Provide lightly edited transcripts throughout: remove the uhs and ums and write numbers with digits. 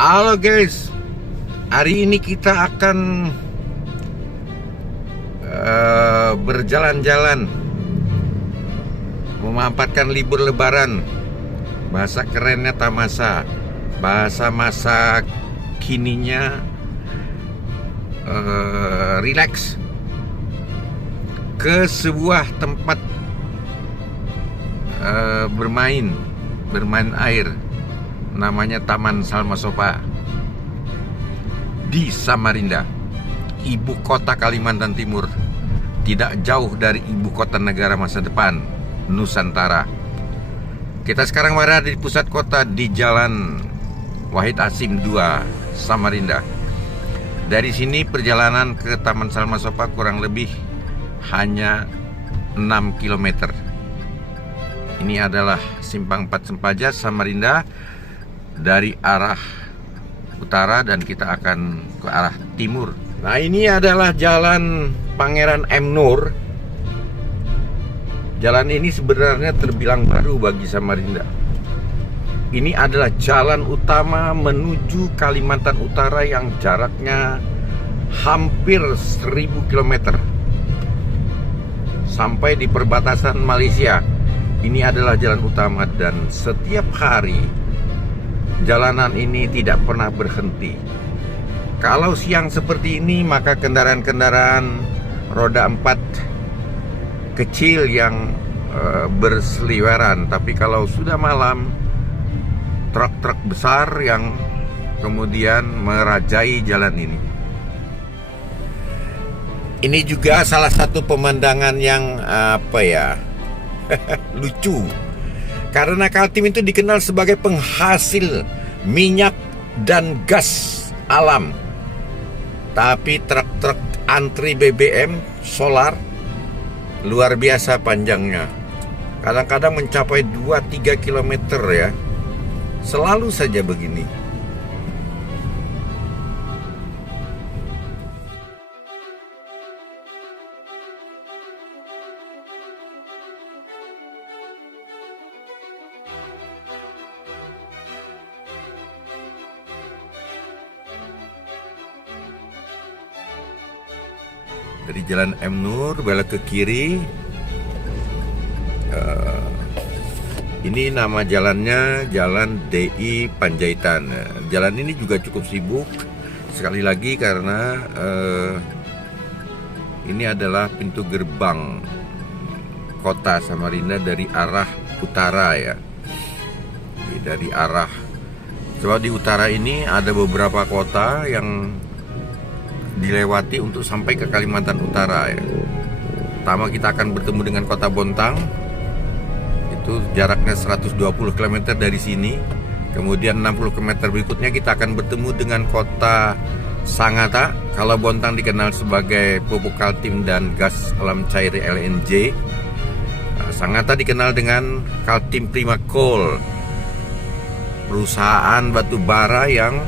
Halo guys, hari ini kita akan berjalan-jalan, memanfaatkan libur lebaran. Bahasa kerennya tamasa, bahasa masa kininya relax, ke sebuah tempat bermain air, namanya Taman Salma Sofa di Samarinda, ibu kota Kalimantan Timur, tidak jauh dari ibu kota negara masa depan, Nusantara. Kita sekarang berada di pusat kota di Jalan Wahid Hasim 2, Samarinda. Dari sini perjalanan ke Taman Salma Sofa kurang lebih hanya 6 km. Ini adalah Simpang 4 Sempaja, Samarinda, dari arah utara, dan kita akan ke arah timur. Nah, ini adalah Jalan Pangeran M. Nur. Jalan ini sebenarnya terbilang baru bagi Samarinda. Ini adalah jalan utama menuju Kalimantan Utara yang jaraknya hampir 1000 km sampai di perbatasan Malaysia. Ini adalah jalan utama, dan setiap hari jalanan ini tidak pernah berhenti. Kalau siang seperti ini, maka kendaraan-kendaraan roda 4 kecil yang berseliweran. Tapi kalau sudah malam, truk-truk besar yang kemudian merajai jalan ini. Ini juga salah satu pemandangan yang lucu. Karena Kaltim itu dikenal sebagai penghasil minyak dan gas alam. Tapi truk-truk antri BBM solar luar biasa panjangnya. Kadang-kadang mencapai 2-3 km ya. Selalu saja begini. Dari Jalan M. Nur belok ke kiri. Ini nama jalannya Jalan DI Panjaitan. Jalan ini juga cukup sibuk sekali lagi karena ini adalah pintu gerbang kota Samarinda dari arah utara ya. Dari arah, coba di utara ini ada beberapa kota yang dilewati untuk sampai ke Kalimantan Utara ya. Pertama kita akan bertemu dengan kota Bontang. Itu jaraknya 120 km dari sini. Kemudian 60 km berikutnya kita akan bertemu dengan kota Sangatta. Kalau Bontang dikenal sebagai pupuk Kaltim dan gas alam cair LNG. Sangatta dikenal dengan Kaltim Prima Coal, perusahaan batu bara yang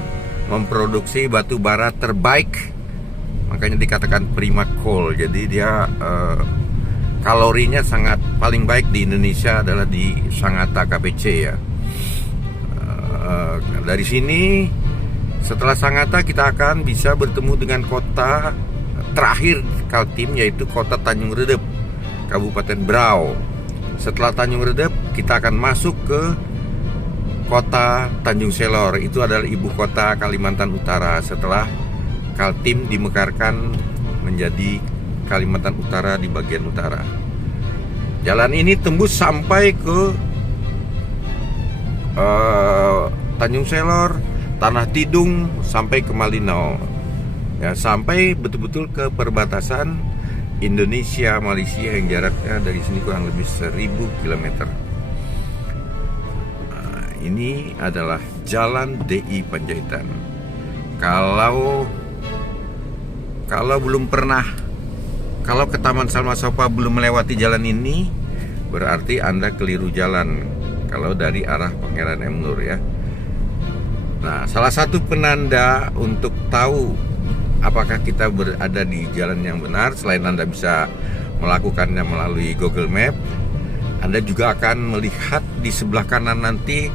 memproduksi batu bara terbaik. Makanya dikatakan Prima Coal. Jadi dia kalorinya sangat paling baik di Indonesia adalah di Sangatta KPC ya. Dari sini setelah Sangatta kita akan bisa bertemu dengan kota terakhir Kaltim, yaitu kota Tanjung Redep, Kabupaten Berau. Setelah Tanjung Redep kita akan masuk ke kota Tanjung Selor. Itu adalah ibu kota Kalimantan Utara setelah Kaltim dimekarkan menjadi Kalimantan Utara di bagian utara. Jalan ini tembus sampai ke Tanjung Selor, Tanah Tidung, sampai ke Malinau ya, sampai betul-betul ke perbatasan Indonesia Malaysia yang jaraknya dari sini kurang lebih 1000 km. Ini adalah Jalan DI Panjaitan. Kalau ke Taman Salma Sofa belum melewati jalan ini, berarti Anda keliru jalan kalau dari arah Pangeran M. Nur ya. Nah, salah satu penanda untuk tahu apakah kita berada di jalan yang benar, selain Anda bisa melakukannya melalui Google Map, Anda juga akan melihat di sebelah kanan nanti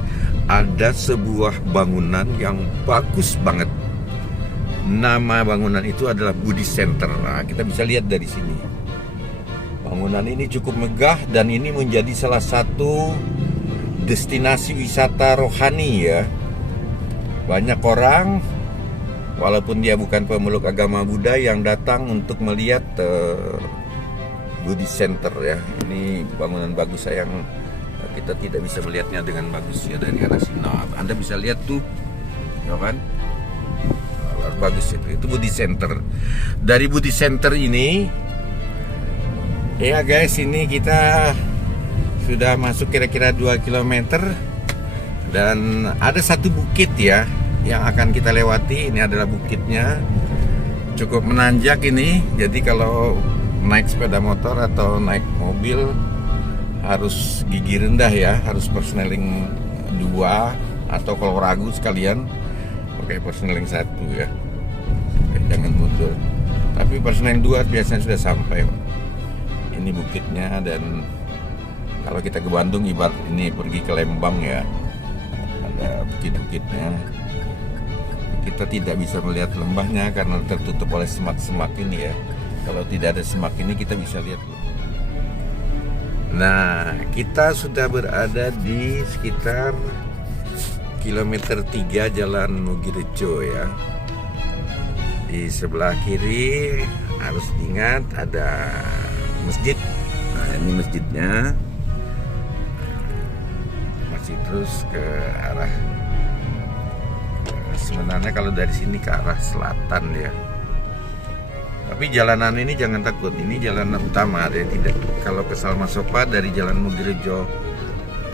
ada sebuah bangunan yang bagus banget. Nama bangunan itu adalah Buddhist Center. Nah, kita bisa lihat dari sini. Bangunan ini cukup megah dan ini menjadi salah satu destinasi wisata rohani ya. Banyak orang, walaupun dia bukan pemeluk agama Buddha, yang datang untuk melihat Buddhist Center ya. Ini bangunan bagus, sayang kita tidak bisa melihatnya dengan bagus ya dari arah sini. Nah, Anda bisa lihat tuh, ya kan? Bagus itu Buddhist Center. Dari Buddhist Center ini, ya guys, ini kita sudah masuk kira-kira 2 km dan ada satu bukit ya yang akan kita lewati. Ini adalah bukitnya, cukup menanjak ini. Jadi kalau naik sepeda motor atau naik mobil harus gigi rendah ya, harus persneling 2 atau kalau ragu sekalian pakai persneling 1 ya. Jangan mundur. Tapi persneling 2 biasanya sudah sampai. Ini bukitnya, dan kalau kita ke Bandung ibarat ini pergi ke Lembang ya. Ada bukit-bukitnya. Kita tidak bisa melihat lembahnya karena tertutup oleh semak-semak ini ya. Kalau tidak ada semak ini kita bisa lihat. Nah, kita sudah berada di sekitar kilometer 3 Jalan Mugirejo ya. Di sebelah kiri harus diingat ada masjid. Nah, ini masjidnya. Masih terus ke arah, sebenarnya kalau dari sini ke arah selatan ya. Tapi jalanan ini jangan takut, ini jalanan utama ya. Tidak, kalau ke Salma Sopa dari Jalan Mugirejo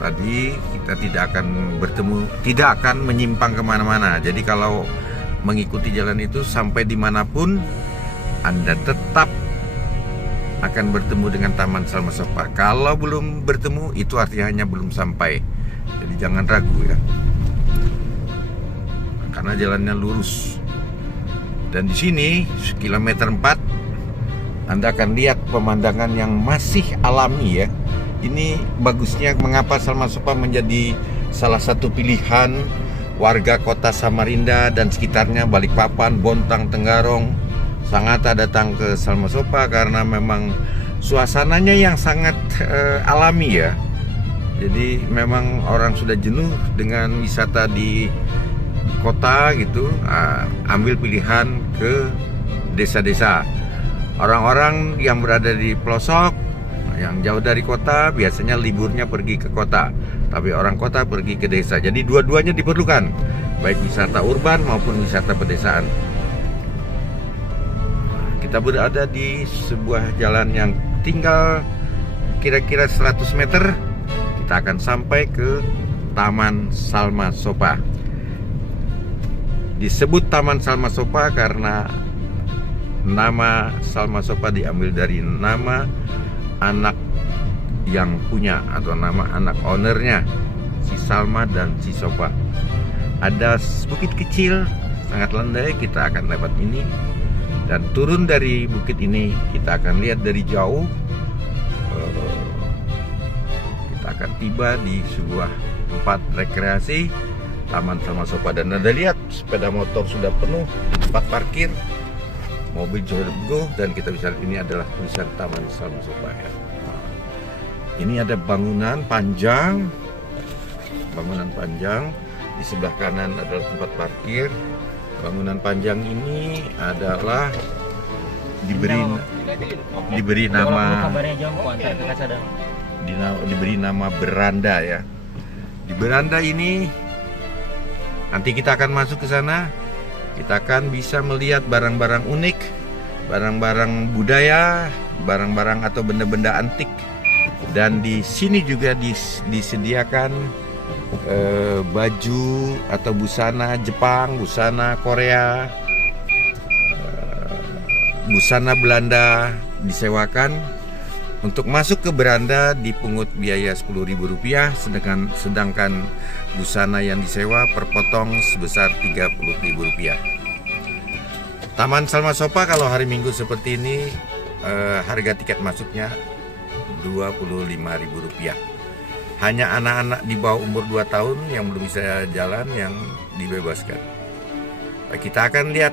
tadi kita tidak akan bertemu, tidak akan menyimpang kemana-mana. Jadi kalau mengikuti jalan itu sampai dimanapun Anda tetap akan bertemu dengan Taman Salma Sopa. Kalau belum bertemu itu artinya hanya belum sampai. Jadi jangan ragu ya, karena jalannya lurus. Dan di sini kilometer 4 Anda akan lihat pemandangan yang masih alami ya. Ini bagusnya mengapa Salma Sopa menjadi salah satu pilihan warga kota Samarinda dan sekitarnya, Balikpapan, Bontang, Tenggarong, Sangatta datang ke Salma Sopa karena memang suasananya yang sangat alami ya. Jadi memang orang sudah jenuh dengan wisata di kota gitu, ambil pilihan ke desa-desa. Orang-orang yang berada di pelosok, yang jauh dari kota, biasanya liburnya pergi ke kota. Tapi orang kota pergi ke desa. Jadi dua-duanya diperlukan, baik wisata urban maupun wisata pedesaan. Kita berada di sebuah jalan yang tinggal kira-kira 100 meter. Kita akan sampai ke Taman Salma Sopa. Disebut Taman Salma Sopa karena nama Salma Sopa diambil dari nama anak yang punya atau nama anak ownernya, si Salma dan si Sopa. Ada bukit kecil sangat landai, kita akan lewat ini dan turun dari bukit ini. Kita akan lihat dari jauh. Kita akan tiba di sebuah tempat rekreasi Taman Salma Sopa, dan Anda lihat sepeda motor sudah penuh di tempat parkir, mobil juga begitu, dan kita bisa lihat ini adalah tulisan Taman Salma Sopa ya. Ini ada bangunan panjang, di sebelah kanan adalah tempat parkir. Bangunan panjang ini adalah diberi nama beranda ya. Di beranda ini nanti kita akan masuk ke sana. Kita akan bisa melihat barang-barang unik, barang-barang budaya, barang-barang atau benda-benda antik. Dan di sini juga disediakan baju atau busana Jepang, busana Korea, busana Belanda disewakan. Untuk masuk ke beranda dipungut biaya Rp10.000, sedangkan busana yang disewa per potong sebesar Rp30.000. Taman Salma Sopa kalau hari Minggu seperti ini harga tiket masuknya Rp25.000. hanya anak-anak di bawah umur 2 tahun yang belum bisa jalan yang dibebaskan. Kita akan lihat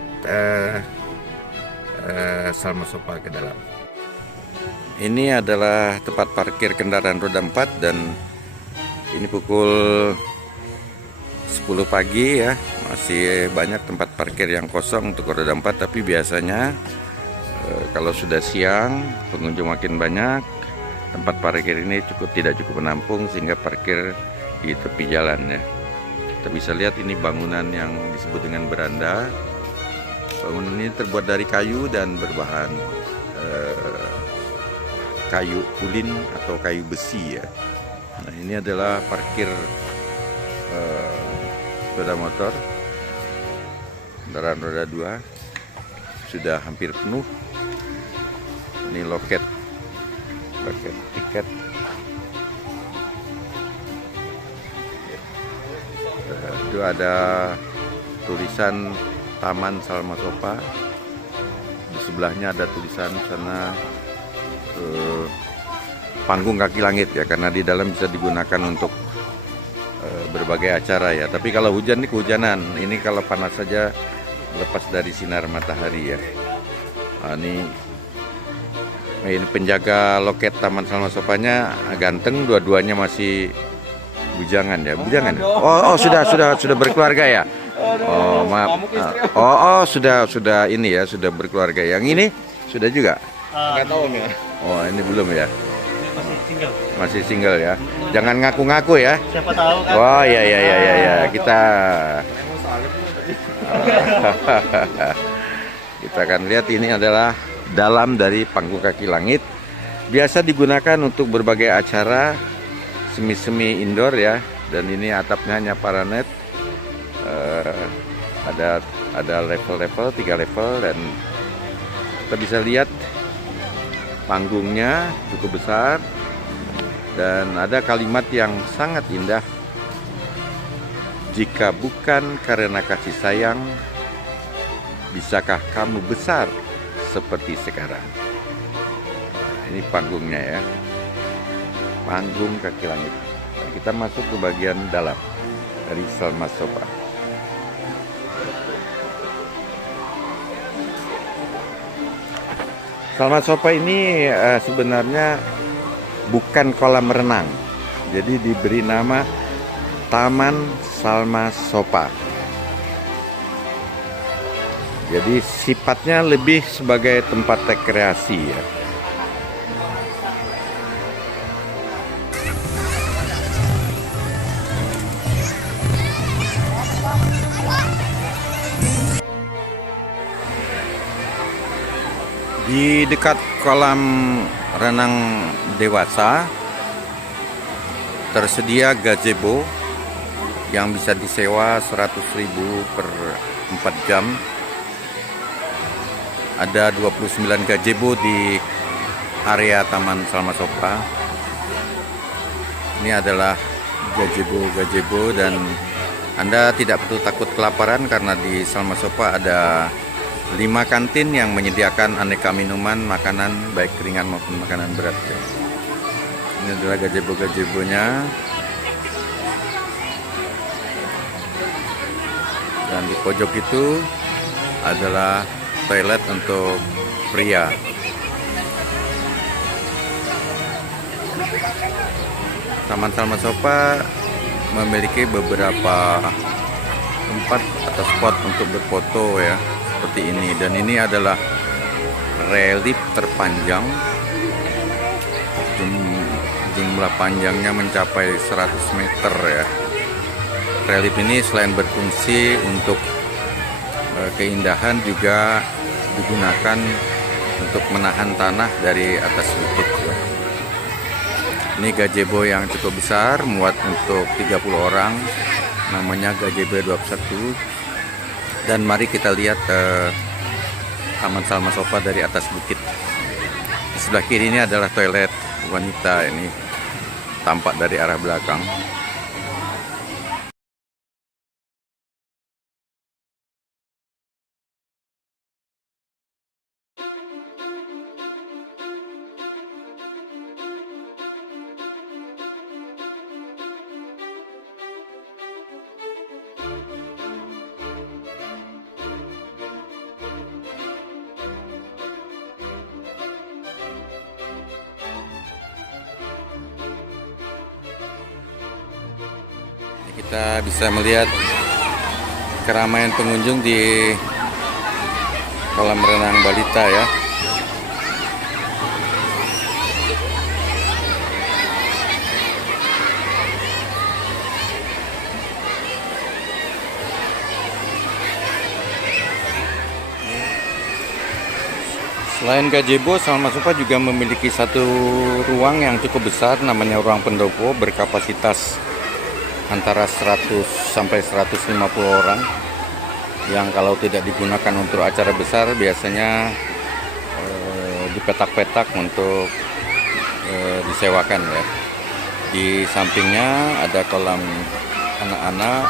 Salma Sopa ke dalam. Ini adalah tempat parkir kendaraan roda 4 dan ini pukul 10 pagi ya. Masih banyak tempat parkir yang kosong untuk roda 4, tapi biasanya kalau sudah siang pengunjung makin banyak. Tempat parkir ini tidak cukup menampung sehingga parkir di tepi jalan ya. Kita bisa lihat ini bangunan yang disebut dengan beranda. Bangunan ini terbuat dari kayu dan berbahan kayu ulin atau kayu besi ya. Nah, ini adalah parkir sepeda motor kendaraan roda 2, sudah hampir penuh. Ini loket tiket. Itu ada tulisan Taman Salma Sopa. Di sebelahnya ada tulisan sana panggung kaki langit ya, karena di dalam bisa digunakan untuk berbagai acara ya. Tapi kalau hujan ini kehujanan, ini kalau panas saja lepas dari sinar matahari ya. Nah, ini penjaga loket Taman Salma Sopanya ganteng, dua-duanya masih bujangan ya. Bujangan ya? Oh, sudah berkeluarga ya. Oh, maaf. Oh, sudah ini ya, sudah berkeluarga. Yang ini sudah juga? Enggak tahu ya. Oh, ini belum ya. Masih single ya. Jangan ngaku-ngaku ya. Siapa tahu kan. Oh, ya. Kita akan lihat ini adalah dalam dari panggung kaki langit. Biasa digunakan untuk berbagai acara semi indoor ya. Dan ini atapnya hanya paranet. Ada level-level, 3 level, dan kita bisa lihat panggungnya cukup besar dan ada kalimat yang sangat indah. Jika bukan karena kasih sayang, bisakah kamu besar seperti sekarang? Nah, ini panggungnya ya, panggung kaki langit. Kita masuk ke bagian dalam dari Salma Sopa. Salma Sopa ini sebenarnya bukan kolam renang, jadi diberi nama Taman Salma Sopa. Jadi sifatnya lebih sebagai tempat rekreasi ya. Di dekat kolam renang dewasa tersedia gazebo yang bisa disewa 100.000 per 4 jam. Ada 29 gazebo di area Taman Salma Sopa. Ini adalah gazebo dan Anda tidak perlu takut kelaparan karena di Salma Sopa ada 5 kantin yang menyediakan aneka minuman, makanan baik ringan maupun makanan berat ya. Ini adalah gazebo-gazebonya. Dan di pojok itu adalah toilet untuk pria. Taman Salma Sopa memiliki beberapa tempat atau spot untuk berfoto ya, seperti ini. Dan ini adalah relief terpanjang, jumlah panjangnya mencapai 100 meter ya. Relief ini selain berfungsi untuk keindahan juga digunakan untuk menahan tanah dari atas bukit. Ini gazebo yang cukup besar, muat untuk 30 orang, namanya gazebo 21. Dan mari kita lihat Taman Salma Sopa dari atas bukit. Di sebelah kiri ini adalah toilet wanita, ini tampak dari arah belakang. Kita bisa melihat keramaian pengunjung di kolam renang balita ya. Selain gazebo, Salma Sofa juga memiliki satu ruang yang cukup besar, namanya ruang pendopo, berkapasitas antara 100 sampai 150 orang, yang kalau tidak digunakan untuk acara besar biasanya dipetak-petak untuk disewakan ya. Di sampingnya ada kolam anak-anak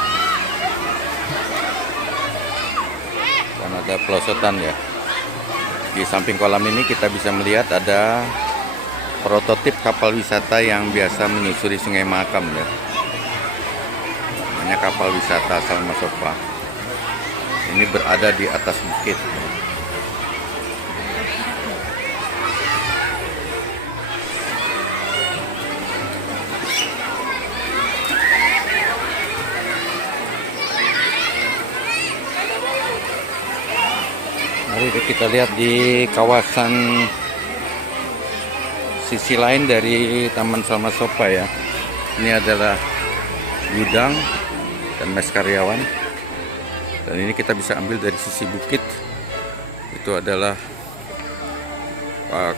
dan ada pelosotan ya. Di samping kolam ini kita bisa melihat ada prototip kapal wisata yang biasa menyusuri Sungai Mahakam ya. Namanya kapal wisata Salma Sofa. Ini berada di atas bukit. Mari kita lihat di kawasan sisi lain dari Taman Salma Sofa ya. Ini adalah gudang dan mes karyawan. Dan ini kita bisa ambil dari sisi bukit. Itu adalah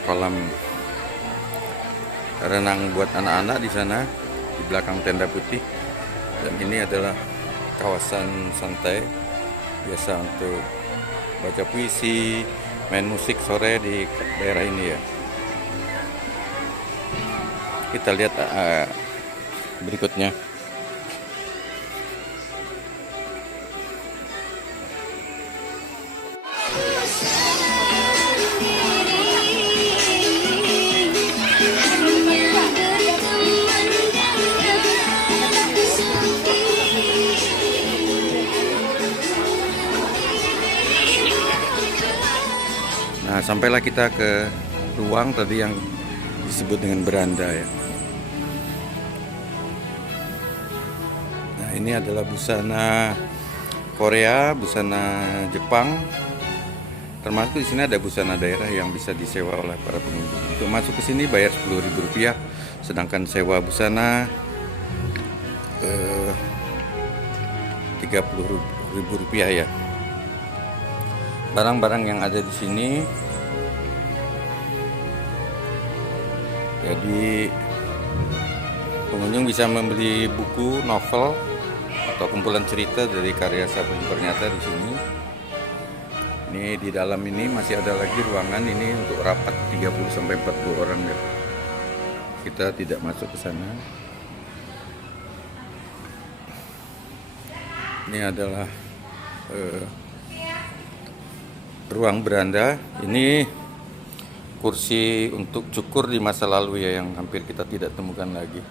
kolam renang buat anak-anak di sana, di belakang tenda putih. Dan ini adalah kawasan santai biasa untuk baca puisi, main musik sore di daerah ini ya. Kita lihat berikutnya. Nah, sampailah kita ke ruang tadi yang disebut dengan beranda ya. Nah, ini adalah busana Korea, busana Jepang. Termasuk di sini ada busana daerah yang bisa disewa oleh para pengunjung. Untuk masuk ke sini bayar Rp10.000, sedangkan sewa busana Rp30.000 ya. Barang-barang yang ada di sini, jadi pengunjung bisa membeli buku, novel, atau kumpulan cerita dari karya Sabun Pernyata di sini. Ini di dalam ini masih ada lagi ruangan ini untuk rapat 30 sampai 40 orang ya. Kita tidak masuk ke sana. Ini adalah ruang beranda. Ini kursi untuk cukur di masa lalu ya, yang hampir kita tidak temukan lagi.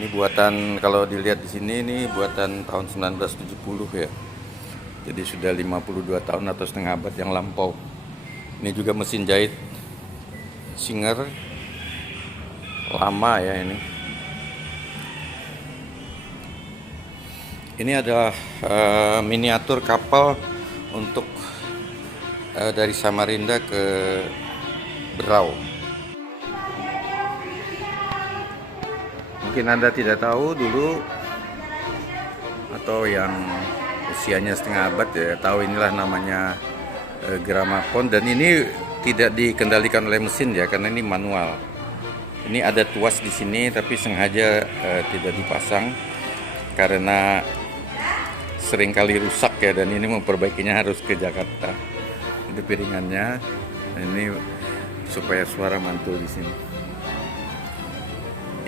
Ini buatan, kalau dilihat di sini, ini buatan tahun 1970 ya. Jadi sudah 52 tahun atau setengah abad yang lampau. Ini juga mesin jahit Singer lama ya ini. Ini adalah miniatur kapal untuk dari Samarinda ke Berau. Mungkin Anda tidak tahu dulu, atau yang usianya setengah abad ya tahu, inilah namanya gramafon. Dan ini tidak dikendalikan oleh mesin ya, karena ini manual. Ini ada tuas di sini tapi sengaja tidak dipasang karena seringkali rusak ya, dan ini memperbaikinya harus ke Jakarta. Itu piringannya. Ini supaya suara mantul di sini.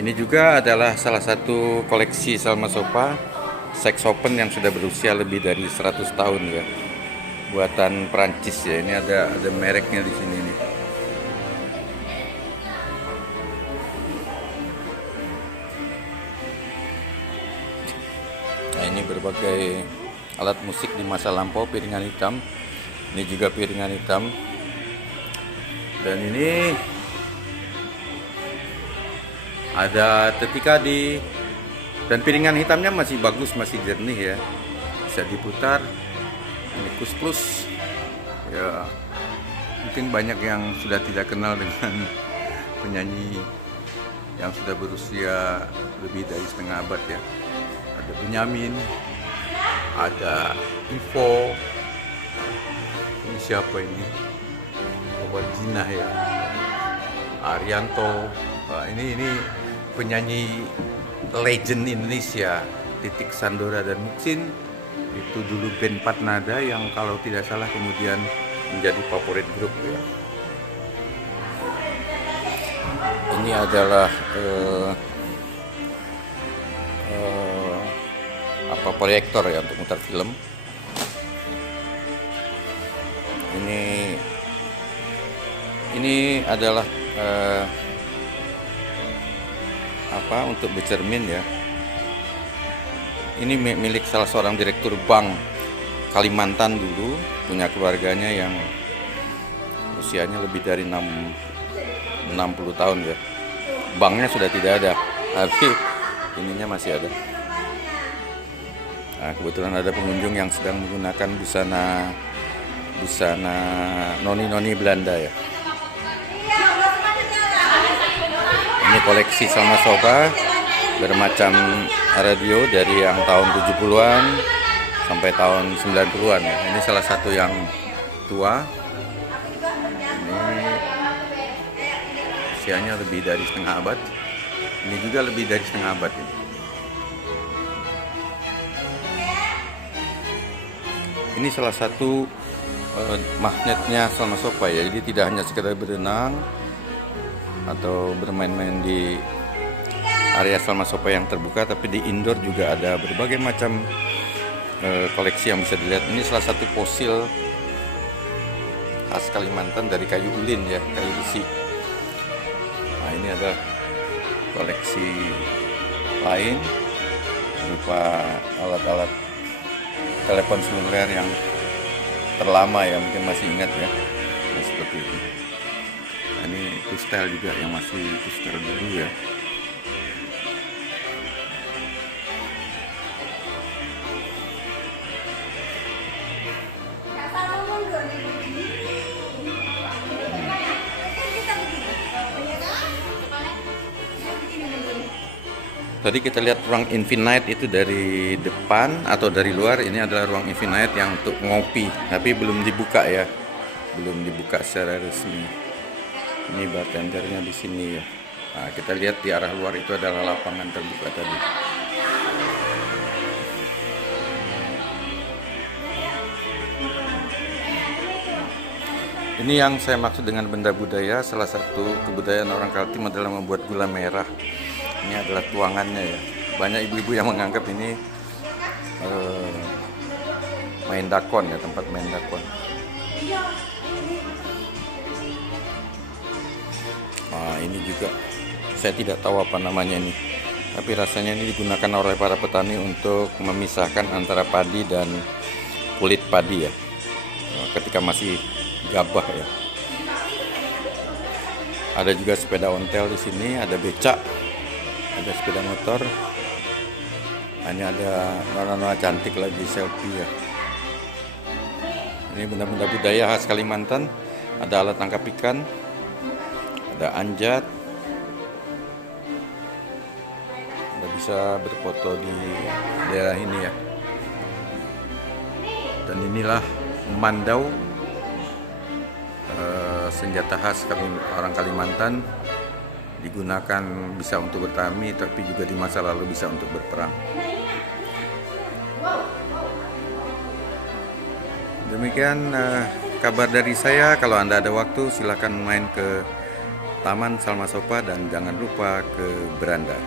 Ini juga adalah salah satu koleksi Salma Sofa, saxophone yang sudah berusia lebih dari 100 tahun ya. Buatan Prancis ya. Ini ada mereknya di sini nih. Nah, ini berbagai alat musik di masa lampau, piringan hitam. Ini juga piringan hitam. Dan ini ada ketika di Dan piringan hitamnya masih bagus, masih jernih ya, bisa diputar. Ini kus-plus ya, mungkin banyak yang sudah tidak kenal dengan penyanyi yang sudah berusia lebih dari setengah abad ya. Ada Benyamin, ada Ivo, ini siapa ini, Jinah ya, Arianto. Wah, ini penyanyi legend Indonesia. Titik Sandora dan Muksin itu dulu band 4 nada yang kalau tidak salah kemudian menjadi favorit grup ya. Ini adalah proyektor ya untuk mutar film. Ini adalah untuk bercermin ya. Ini milik salah seorang direktur bank Kalimantan dulu, punya keluarganya yang usianya lebih dari 60 tahun ya. Banknya sudah tidak ada, tapi ininya masih ada. Nah, kebetulan ada pengunjung yang sedang menggunakan busana noni-noni Belanda ya. Ini koleksi Salma Sofa, bermacam radio dari yang tahun 70-an sampai tahun 90-an ya. Ini salah satu yang tua. Ini usianya lebih dari setengah abad. Ini juga lebih dari setengah abad ini. Ini salah satu magnetnya Salma Sofa ya. Jadi tidak hanya sekedar berenang atau bermain-main di area Salma Sofa yang terbuka, tapi di indoor juga ada berbagai macam koleksi yang bisa dilihat. Ini salah satu fosil khas Kalimantan dari kayu ulin ya, kayu besi. Nah, ini ada koleksi lain berupa alat-alat telepon seluler yang terlama ya, mungkin masih ingat ya, nah, seperti ini. Nah, ini tustel juga yang masih tustel dulu ya. Tadi kita lihat ruang infinite itu dari depan atau dari luar. Ini adalah ruang infinite yang untuk ngopi, tapi belum dibuka ya, belum dibuka secara resmi. Ini bartendernya di sini ya. Nah, kita lihat di arah luar itu adalah lapangan terbuka tadi. Ini yang saya maksud dengan benda budaya. Salah satu kebudayaan orang Kaltim adalah membuat gula merah. Ini adalah tuangannya ya. Banyak ibu-ibu yang menganggap ini main dakon ya, tempat main dakon. Nah, ini juga saya tidak tahu apa namanya ini, tapi rasanya ini digunakan oleh para petani untuk memisahkan antara padi dan kulit padi ya, ketika masih gabah ya. Ada juga sepeda ontel di sini, ada becak, ada sepeda motor. Ini ada nona-nona cantik lagi selfie ya. Ini benda-benda budaya khas Kalimantan. Ada alat tangkap ikan, ada anjat, Anda bisa berfoto di daerah ini ya. Dan inilah mandau, senjata khas orang Kalimantan, digunakan bisa untuk bertani, tapi juga di masa lalu bisa untuk berperang. Demikian kabar dari saya. Kalau Anda ada waktu, silakan main ke Taman Salma Sofa dan jangan lupa ke Beranda.